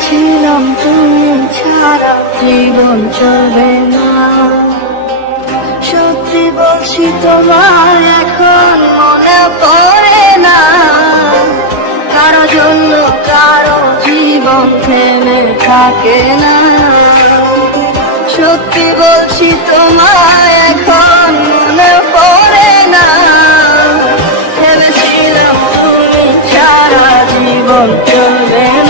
ভেবেছিলাম তুমি ছাড়া জীবন চলবে না। সত্যি বলছি, তোমার এখন মনে পড়ে না। কারও জন্য কারও জীবন থেমে থাকে না। সত্যি বলছি, তোমার এখন মনে পড়ে না। ভেবেছিলাম তুমি ছাড়া জীবন চলবে না।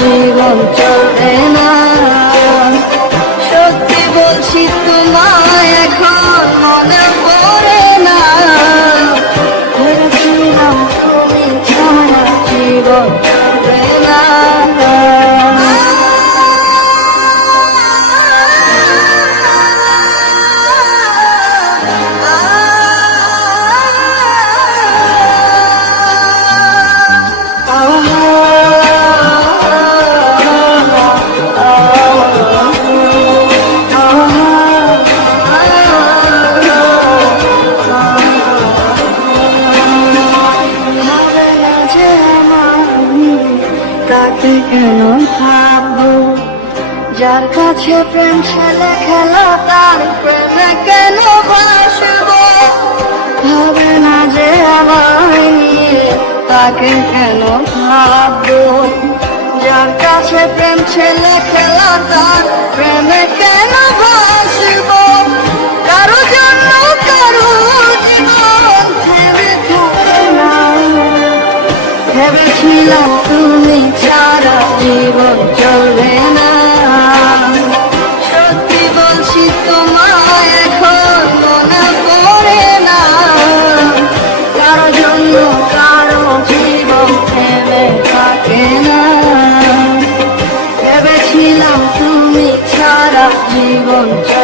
জীবন চলবে না সত্যি বলছি, তোমায় এখন মনে পড়ে না ভেবেছিলাম তুমি ছাড়া জীবন চলবে না। তাকে কেন ভাববো? যার কাছে প্রেম ছেলে খেলা তার প্রেমে কেন বাসবো ভাবে না যে আমায় নিয়ে তাকে কেন ভাববো? যার কাছে প্রেম ছেলে খেলা তার প্রেমে কেন বাসবো কারও জন্য কারও জীবন ভেবেছিলাম তুমি ভেবেছিলাম